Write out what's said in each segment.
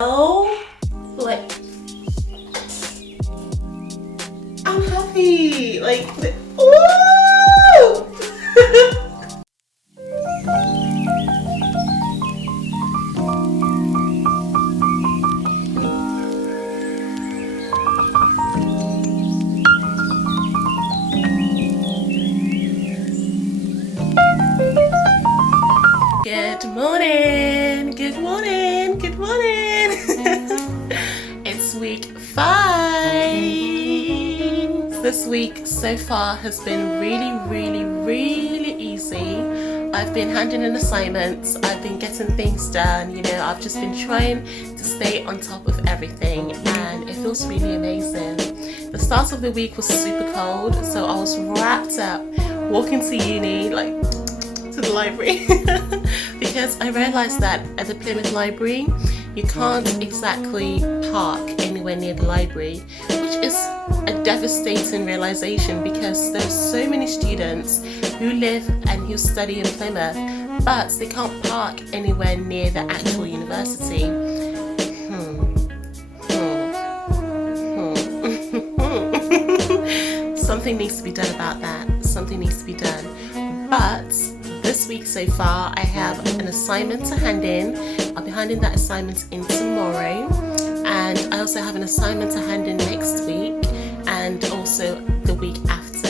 Oh, like, I'm happy. Like, ooh! Good morning, good morning, good morning. It's week 5. This week so far has been really easy. I've been handing in assignments, I've been getting things done, you know, I've just been trying to stay on top of everything and it feels really amazing. The start of the week was super cold, so I was wrapped up walking to uni, like to the library because I realized that at the Plymouth Library you can't exactly park anywhere near the library, which is a devastating realization because there's so many students who live and who study in Plymouth but they can't park anywhere near the actual university. Something needs to be done about that. Something needs to be done. But this week so far, I have an assignment to hand in. I'll be handing that assignment in tomorrow. And I also have an assignment to hand in next week and also the week after.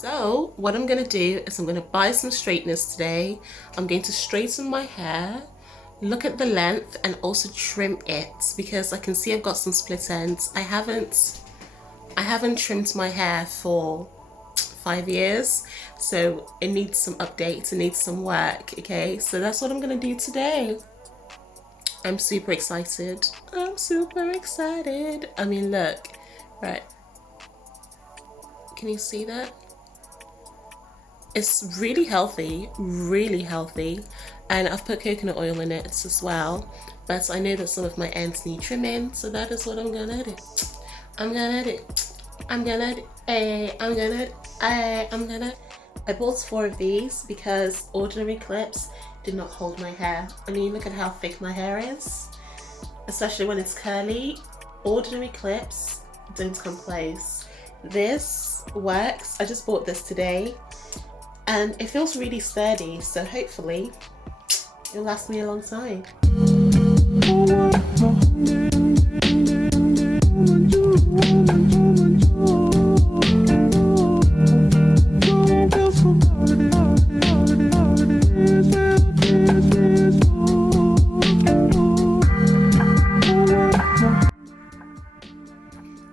So what I'm going to do is I'm going to buy some straighteners today. I'm going to straighten my hair, look at the length and also trim it because I can see I've got some split ends. I haven't trimmed my hair for 5 years, so it needs some updates, it needs some work, okay? So that's what I'm going to do today. I'm super excited. I'm super excited. I mean, look, right. Can you see that? It's really healthy, and I've put coconut oil in it as well, but I know that some of my ends need trimming, so that is what I'm gonna do. I bought 4 of these because ordinary clips did not hold my hair. I mean, look at how thick my hair is, especially when it's curly. Ordinary clips don't come close. This works. I just bought this today and it feels really sturdy, so hopefully it'll last me a long time.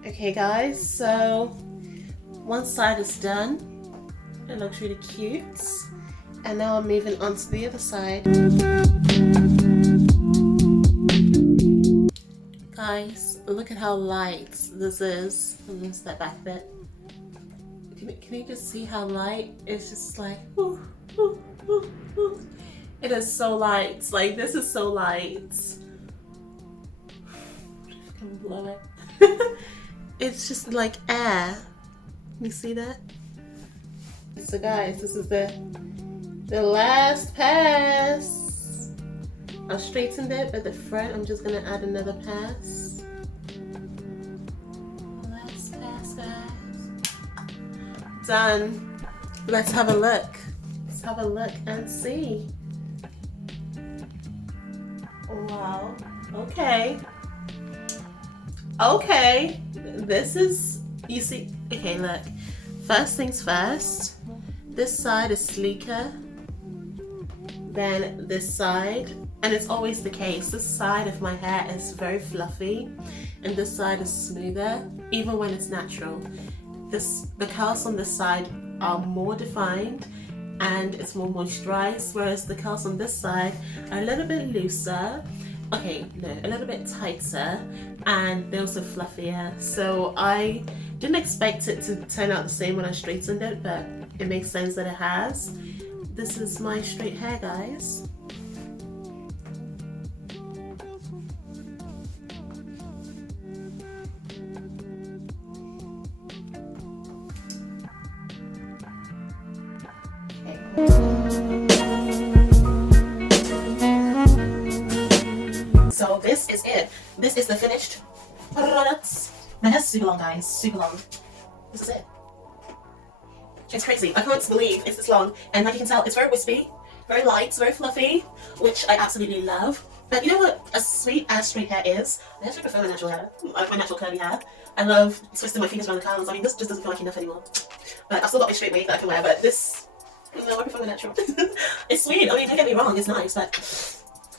Okay guys, so one side is done. It looks really cute. And now I'm moving on to the other side. Guys, look at how light this is. I'm gonna step back a bit. Can you just see how light? It's just like, ooh, ooh, ooh, ooh. It is so light. Like, this is so light. I can blow it. It's just like air. You see that? So guys, this is the last pass. I've straightened it at the front. I'm just gonna add another pass. Last pass, guys. Done. Let's have a look. Let's have a look and see. Wow. Okay. Okay. This is, you see, okay, look. First things first, this side is sleeker than this side, and it's always the case. This side of my hair is very fluffy and this side is smoother, even when it's natural. The curls on this side are more defined and it's more moisturized, whereas the curls on this side are a little bit looser. Okay, no, a little bit tighter, and they're also fluffier. So I didn't expect it to turn out the same when I straightened it, but it makes sense that it has. This is my straight hair, guys. So this is it. This is the finished product. My hair's super long, guys, super long. This is it. It's crazy. I can't believe it's this long. And like you can tell, it's very wispy, very light, very fluffy, which I absolutely love. But you know what a sweet ass straight hair is? I actually prefer my natural hair. I like my natural curly hair. I love twisting my fingers around the curls. I mean, this just doesn't feel like enough anymore. But I've still got my straight wave that I can wear, but this, no, I prefer my natural. It's sweet. I mean, don't get me wrong, it's nice, but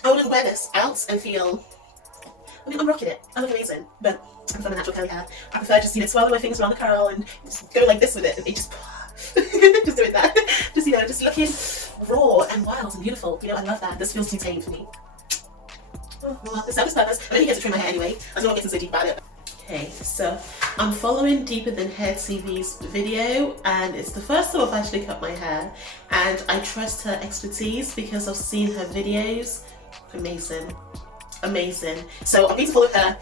I wouldn't wear this out and feel, I mean, I'm rocking it. I look amazing, but I prefer my natural curly hair. I prefer just, twirling my fingers around the curl and just go like this with it. And it just, just doing that. Just, just looking raw and wild and beautiful. I love that. This feels too tame for me. Oh, well, this serves its purpose. I'm only here to trim my hair anyway. I don't want to get so deep about it. Okay, so I'm following Deeper Than Hair TV's video, and it's the first time I've actually cut my hair, and I trust her expertise because I've seen her videos. Amazing, amazing. So I'm going to follow her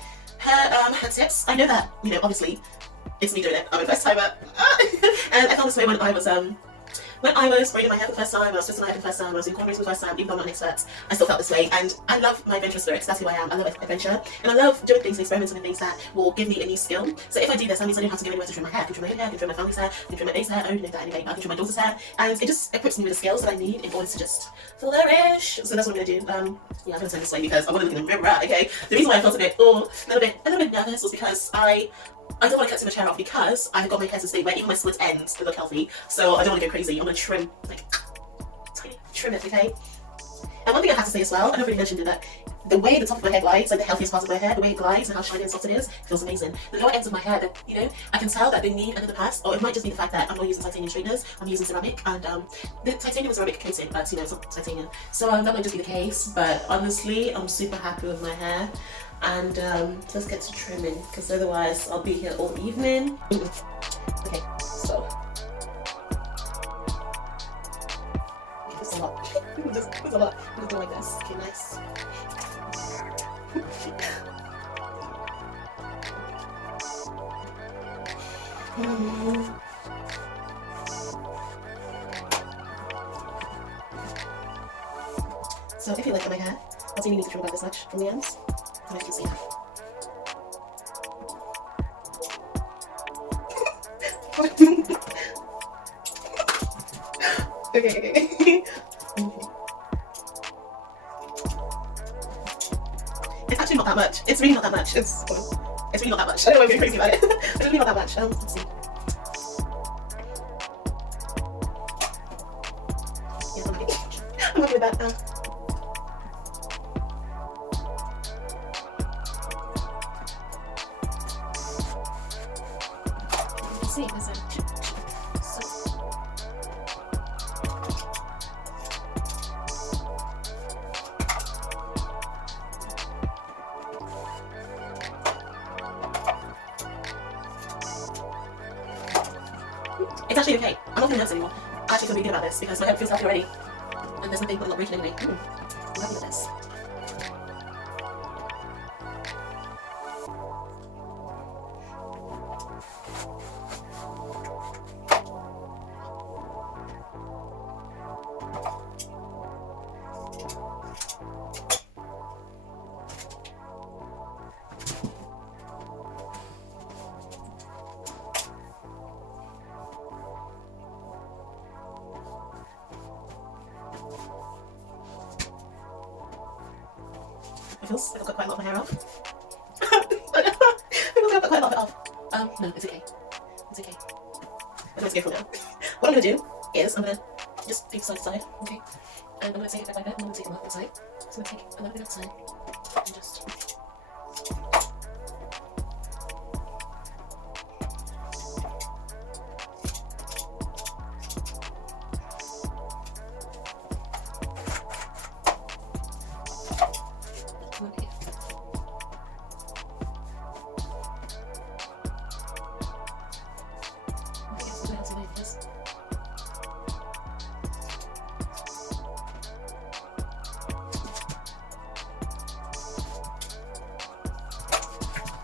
tips. I know that, obviously it's me doing it. I'm a first timer. And I felt this way when I was braiding my hair for the first time, I was twisting my hair for the first time, I was doing cornrows for the first time. Even though I'm not an expert, I still felt this way. And I love my adventurous spirits. That's who I am. I love adventure, and I love doing things and experimenting with things that will give me a new skill. So if I do this, that means I know how to go anywhere to trim my hair. I can trim my own hair, I can trim my family's hair, I can trim my babe's hair. I don't know that anyway. I can trim my daughter's hair, and it just equips me with the skills that I need in order to just flourish. So that's what I'm gonna do. Yeah, I'm gonna turn this way because I want to look in the mirror. Okay. The reason why I felt a little bit nervous was because I don't want to cut too much hair off because I've got my hair to stay wet. Even my split ends, they look healthy. So I don't want to go crazy. I'm going to trim, trim it, okay? And one thing I have to say as well, I don't really mention it, that the way the top of my hair glides, like the healthiest part of my hair, the way it glides and how shiny and soft it is, feels amazing. The lower ends of my hair, I can tell that they need another pass, or it might just be the fact that I'm not using titanium straighteners, I'm using ceramic, and the titanium is ceramic coating, but it's not titanium. So that might just be the case, but honestly, I'm super happy with my hair. And let's get to trimming, because otherwise I'll be here all evening. Okay, so this is a lot. This is a lot. I'm just doing like this. Okay, nice. So if you like my hair, I'll see you need to trim about this much from the ends. And I can see that. Okay. It's actually not that much. It's really not that much. It's really not that much. I don't know why I'm being crazy about it. It's really not that much. Let's see. Yeah, I'm happy with that now. See, there's a It's actually okay. I'm not feeling nervous anymore. I actually feel really good about this because my head feels healthy already. And there's nothing but a lot breaking anyway. I'm happy with this. It feels like I've got quite a lot of my hair off. It feels like I've got quite a lot of it off. No, it's okay. It's okay. I'm going to go for now. What I'm going to do is I'm going to just take side to side, okay? And I'm going to take it bit by bit. I'm going to take a lot outside. So I'm going to take a little bit outside and just... Okay.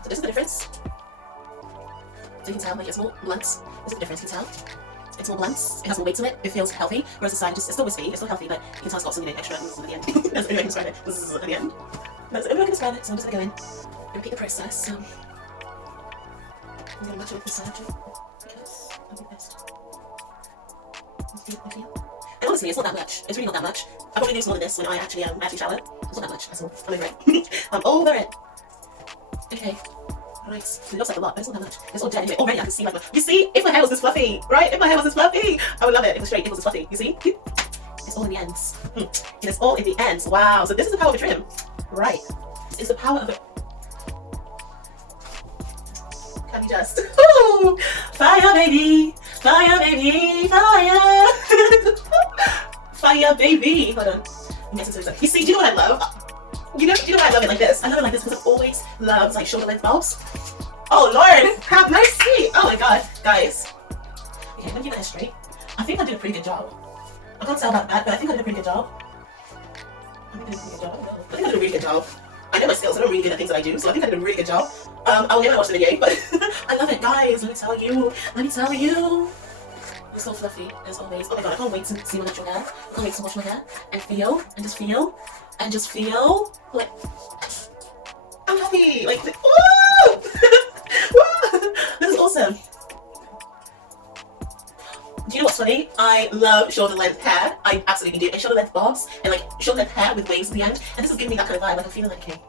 So this is the difference. So you can tell, like, it's more blunt. This is the difference, you can tell. It's more blunt, it has more weight to it, it feels healthy, whereas the side just, it's still wispy, it's still healthy, but you can tell it's got some, extra at the end. That's the only way I can describe it. This is at the end. That's the only way I can describe it, so I'm just going to go in and repeat the process. I'm going to match it with the side too, because I think best. And honestly, it's not that much. It's really not that much. I probably do more than this when I actually shower. It's not that much, that's all. I'm over it. I'm over it. Okay. Right. It looks like a lot, but it's not that much. It's all jet into it. Already I can see like you see, if my hair was this fluffy, right? If my hair was this fluffy, I would love it. If it was straight, if it was this fluffy. You see? It's all in the ends. It is all in the ends. Wow. So this is the power of a trim. Right. It's the power of it. Can you just ooh, fire baby, fire baby, fire. Fire baby. Hold on. I'm getting so excited. You see, do you know what I love? Do you know why I love it like this? I love it like this because I've always loved like shoulder length bulbs. Oh Lord, have mercy! Oh my God, guys. Okay, let me get my hair straight. I think I did a pretty good job. I can't tell about that, but I think I did a pretty good job. I think I did a pretty good job. I think I did a really good job. I know my skills. I'm really good at things that I do, so I think I did a really good job. I'll never watch the video, but I love it, guys. Let me tell you. Let me tell you. It's so fluffy as always. Oh my God, I can't wait to see my natural hair. I can't wait to wash my hair and feel and just feel and just feel like I'm happy. Like woo! Woo! This is awesome. Do you know what's funny? I love shoulder length hair. I absolutely do. And shoulder length bobs and like shoulder length hair with waves at the end. And this is giving me that kind of vibe. Like I'm feeling like, okay,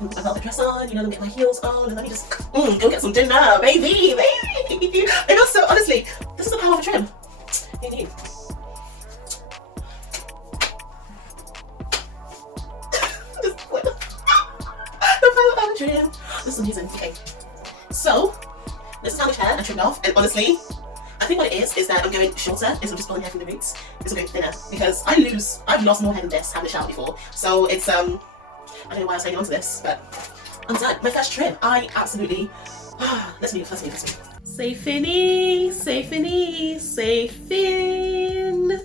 I've got the dress on, you know, let me get my heels on, and let me just go get some dinner, baby, baby. I feel so, honestly, this is the power of a trim. Indeed. The power of a trim. This is amazing. Okay. So, this is how much hair I trimmed off, and honestly, I think what it is that I'm going shorter, is I'm just pulling hair from the roots. This will go thinner, because I've lost more hair than this, having a shower before. So it's, I don't know why I was hanging on to this, but I'm done. My first trim, I absolutely, let's move. Say finny, say finny, say fin.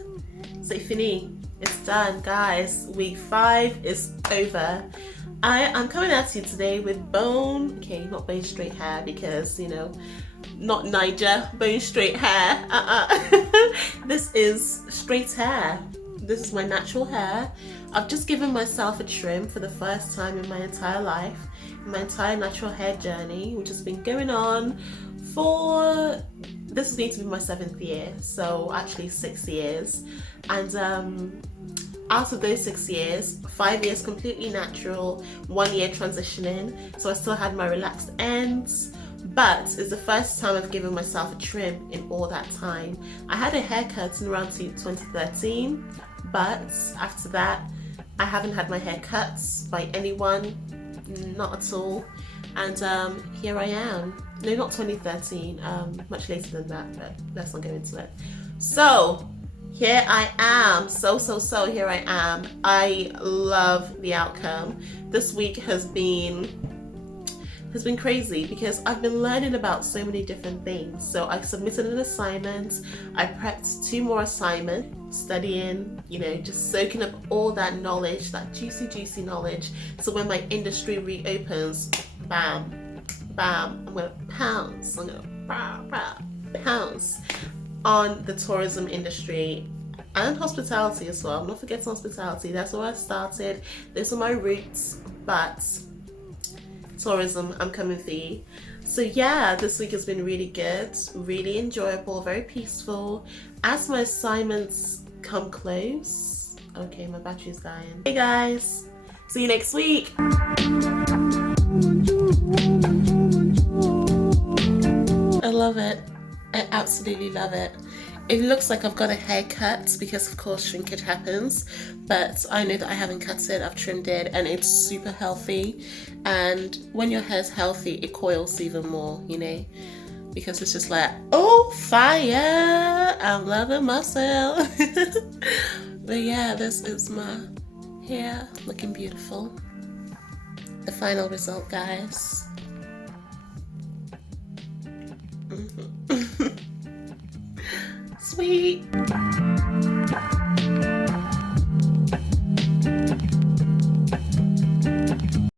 Say finny. It's done, guys. Week 5 is over. I'm coming at you today with not bone straight hair because, you know, not Niger, bone straight hair. This is straight hair. This is my natural hair. I've just given myself a trim for the first time in my entire life, my entire natural hair journey, which has been going on for, this is going to be my 7th year, so actually 6 years. And out of those 6 years, 5 years completely natural, 1 year transitioning, so I still had my relaxed ends, but it's the first time I've given myself a trim in all that time. I had a haircut in around 2013, but after that, I haven't had my hair cut by anyone, not at all. And here I am. No, not 2013, much later than that, but let's not go into it. So, here I am. So here I am. I love the outcome. This week has been crazy because I've been learning about so many different things. So I submitted an assignment, I prepped 2 more assignments, studying, you know, just soaking up all that knowledge, that juicy knowledge. So when my industry reopens, bam, bam, I'm gonna pounce, pounce on the tourism industry and hospitality as well. I'm not forgetting hospitality, that's where I started, those are my roots, but tourism, I'm coming for you. So yeah, this week has been really good, really enjoyable, very peaceful. As my assignments come close, okay, my battery's dying. Hey guys, See you next week. I love it. I absolutely love it. It looks like I've got a haircut because of course shrinkage happens, but I know that I haven't cut it, I've trimmed it, and it's super healthy. And when your hair's healthy, it coils even more, you know, because it's just like, oh, fire, I'm loving myself. But yeah, this is my hair looking beautiful. The final result, guys. Sweet.